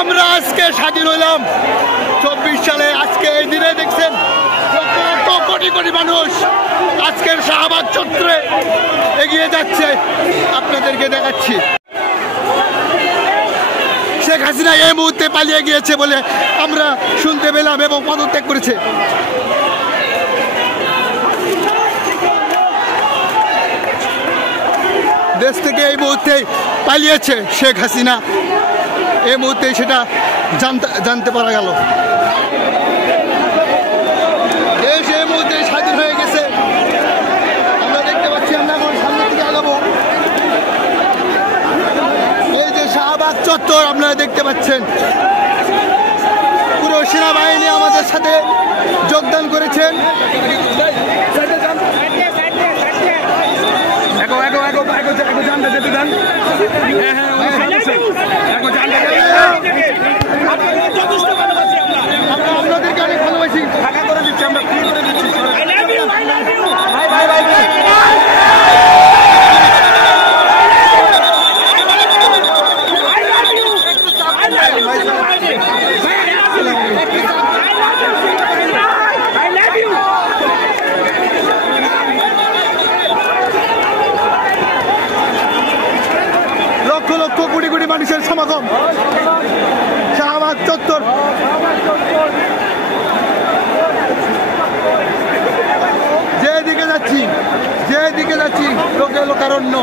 আমরা আজকে স্বাধীন হইলাম 24 সালে। আজকে এই দিনে দেখছেন কোটি কোটি মানুষ আজকের শাহবাগ চত্বরে এগিয়ে যাচ্ছে। আপনাদেরকে দেখাচ্ছি শেখ হাসিনা এই মুহূর্তে পালিয়ে গিয়েছে বলে আমরা শুনতে পেলাম এবং পদত্যাগ করেছে। দেশ থেকে এই মুহূর্তে পালিয়েছে শেখ হাসিনা, এই মুহূর্তে সেটা জানতে পারা গেল। দেশ এই মুহূর্তে স্বাধীন হয়ে গেছে। আমরা দেখতে পাচ্ছি, আমরা এখন সামনের দিকে আগাবো। এই যে শাহবাগ চত্বর আপনারা দেখতে পাচ্ছেন, পুরো সেনাবাহিনী আমাদের সাথে যোগদান করেছেন। আপনাদেরকে অনেক ভালোবাসি, ফাঁকা করে দিচ্ছি, আমরা ফ্রি করে দিচ্ছি। লক্ষ লক্ষ কোটি কোটি মানুষের সমাগম শাহবাগ চত্বর। যেদিকে যাচ্ছি লোকে লোকারণ্য,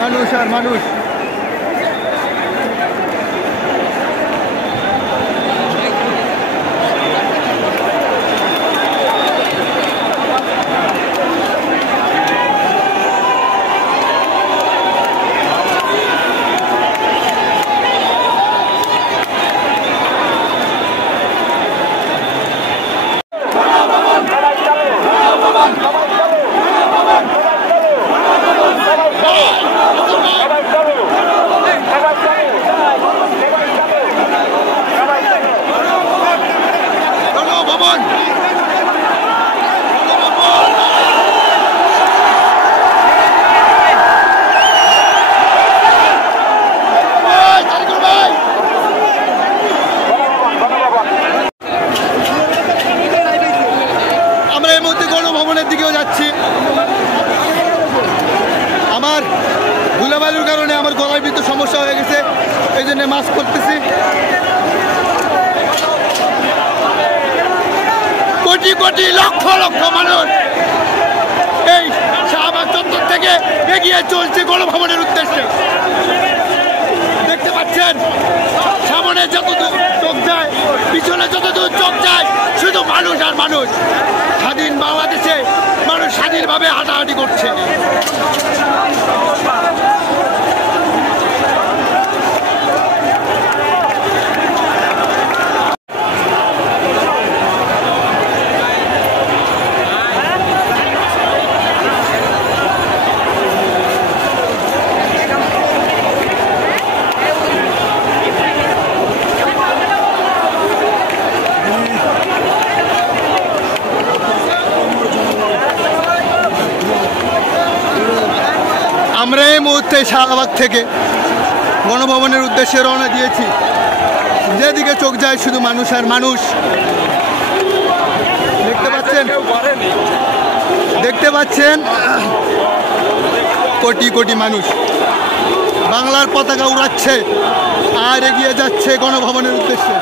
মানুষ আর মানুষ। গণভবনের দিকেও যাচ্ছি। আমার ধুলাবালুর কারণে আমার গলার ভিতর সমস্যা হয়ে গেছে, এই জন্য মাস্ক পরতেছি। কোটি কোটি লক্ষ লক্ষ মানুষ এই শাহবাগ চত্বর থেকে এগিয়ে চলছে গণভবনের উদ্দেশ্যে। দেখতে পাচ্ছেন সামনে যতদূর চোখ যায়, পিছনে যতদূর চোখ যায়, শুধু মানুষ আর মানুষ। স্বাধীন বাংলাদেশে মানুষ স্বাধীনভাবে হাঁটাহাঁটি করছে। আমরা এই মুহূর্তে শাহবাগ থেকে গণভবনের উদ্দেশ্যে রওনা দিয়েছি। যেদিকে চোখ যায় শুধু মানুষ আর মানুষ। দেখতে পাচ্ছেন কোটি কোটি মানুষ বাংলার পতাকা উড়াচ্ছে আর এগিয়ে যাচ্ছে গণভবনের উদ্দেশ্যে।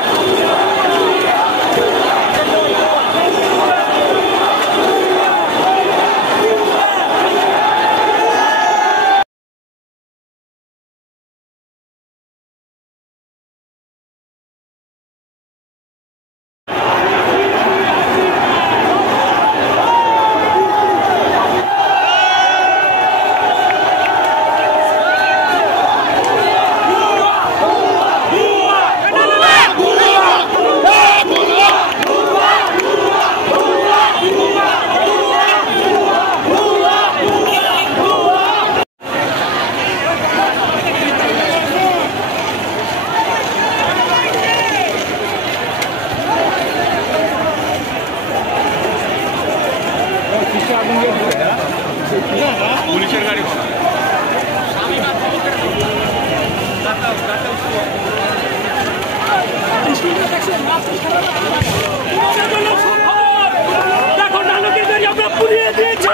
পুলিশের গাড়ি দেখো নানকের বাড়ি আমরা পুড়িয়ে দিয়েছি।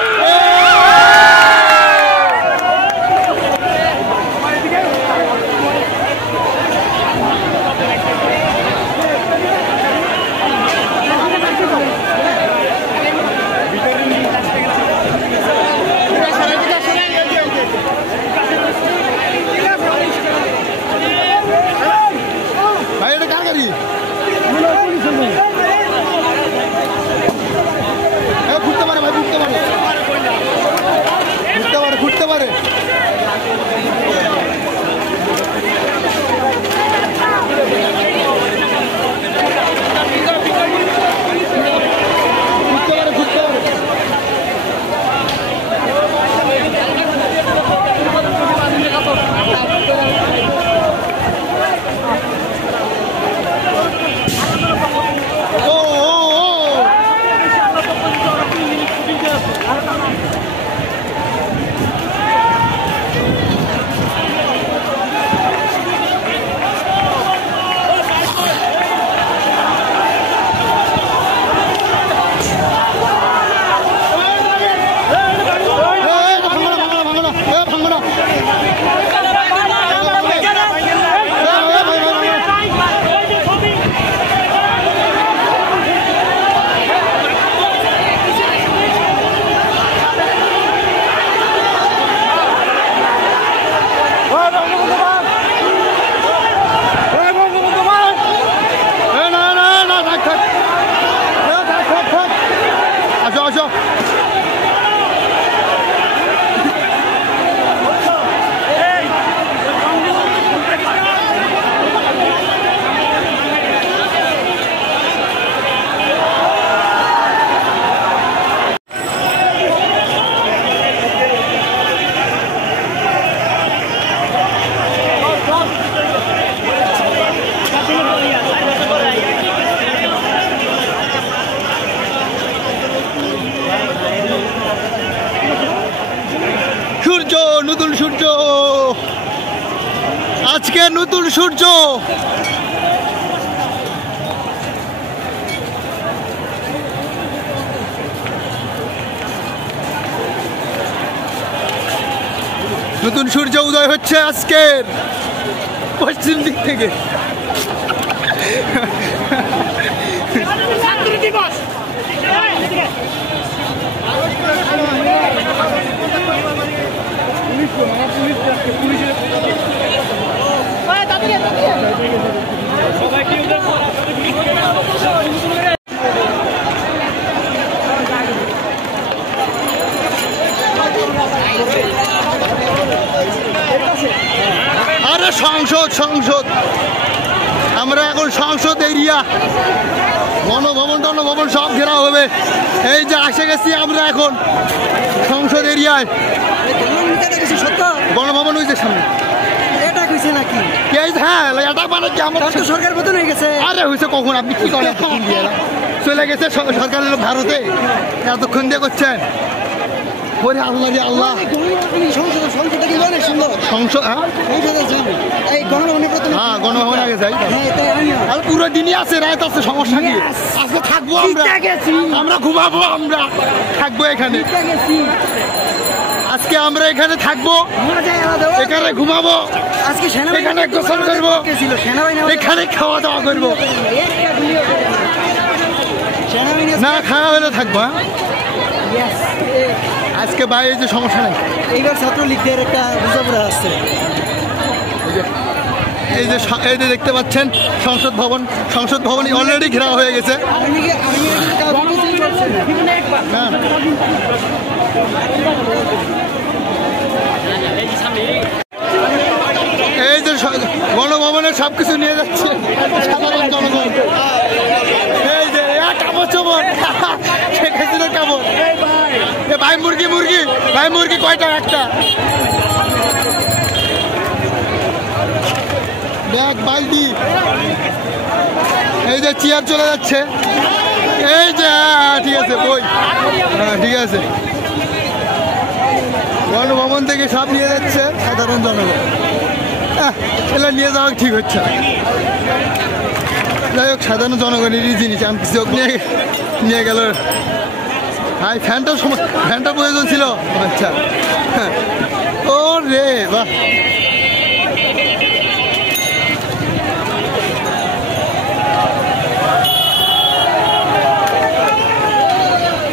নতুন সূর্য, আজকে নতুন সূর্য। নতুন সূর্য উদয় হচ্ছে আজকের পশ্চিম দিক থেকে। আরে সংসদ সংসদ, আমরা এখন সংসদ এরিয়া, গণভবন টনভবন সব ঘেরা হবে। এই যে আসে গেছি আমরা এখন সংসদ এরিয়ায়। গণভবন হয়েছে সামনে। হ্যাঁ, এটা মানে কি আমার সরকার পতন হয়ে গেছে? আরে হয়েছে কখন? আপনি কি করেন? চলে গেছে সরকারের ভারতে, এতক্ষণ দিয়ে করছেন। ওরে আল্লাহ রে আল্লাহ, সংসদ হ্যাঁ গণভবন আগে যাই। আর পুরো দিনই আছে, রাত আছে, সমস্যা কি? আজকে থাকবো আমরা ঘুমাবো, আমরা থাকবো এখানে। আজকে আমরা এখানে থাকবো, এখানে ঘুমাবো, এখানে গোসল করবো, এখানে খাওয়া দাওয়া করবো। না খাওয়া হলে থাকবো। আজকে বাইরে যে সমস্যা নেই। এইবার ছাত্রলীগদের একটা বুঝাপড়া আসছে। এই যে দেখতে পাচ্ছেন সংসদ ভবন, সংসদ ভবন অলরেডি ঘেরা হয়ে গেছে। এই যে গণভবনের সবকিছু নিয়ে যাচ্ছে সাধারণ জনগণ। এই যে কাপড় চোপড়, শেখ হাসিনার কাপড়। ভাই মুরগি মুরগি, ভাই মুরগি কয়টা? একটা। ব্যাগ, বালতি, এই যে চেয়ার চলে যাচ্ছে। এই যে ঠিক আছে, বই ঠিক আছে। গণভবন থেকে সব নিয়ে যাচ্ছে সাধারণ জনগণ। এগুলো নিয়ে যাওয়া ঠিক হচ্ছে। যাই হোক সাধারণ জনগণেরই জিনিস আমি কিছু নিয়ে গেল। হ্যাঁ ফ্যানটার প্রয়োজন ছিল। আচ্ছা ও রে বাহ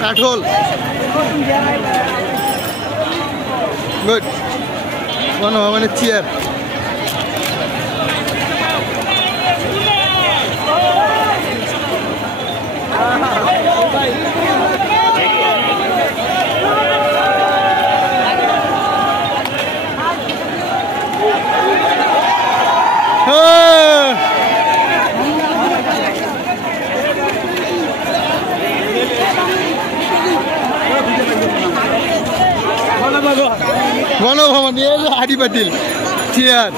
কাঠল গুড গণভবনের চেয়ার গণভবন হাড়ি পাতিল চেয়ার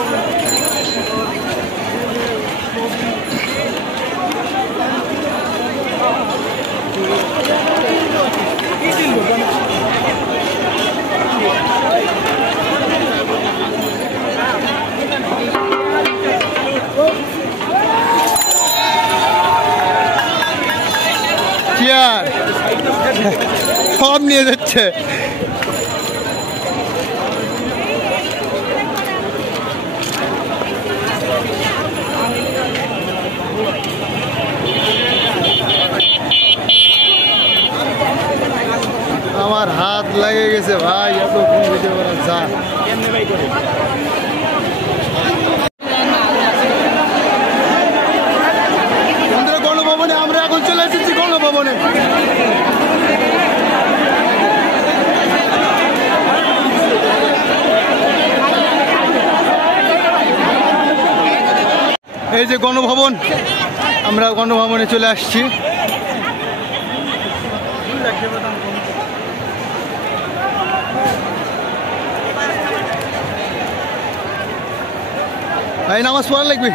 চেয়ার সব নিয়ে যাচ্ছে। আমার হাত লেগে গেছে ভাই, এত ঘুম ভিডিও করা যা গণভবনে। আমরা এখন চলে এসেছি গণভবনে। এই যে গণভবন, আমরা গণভবনে চলে আসছি। ভাই নামাজ পড়া লাগবে।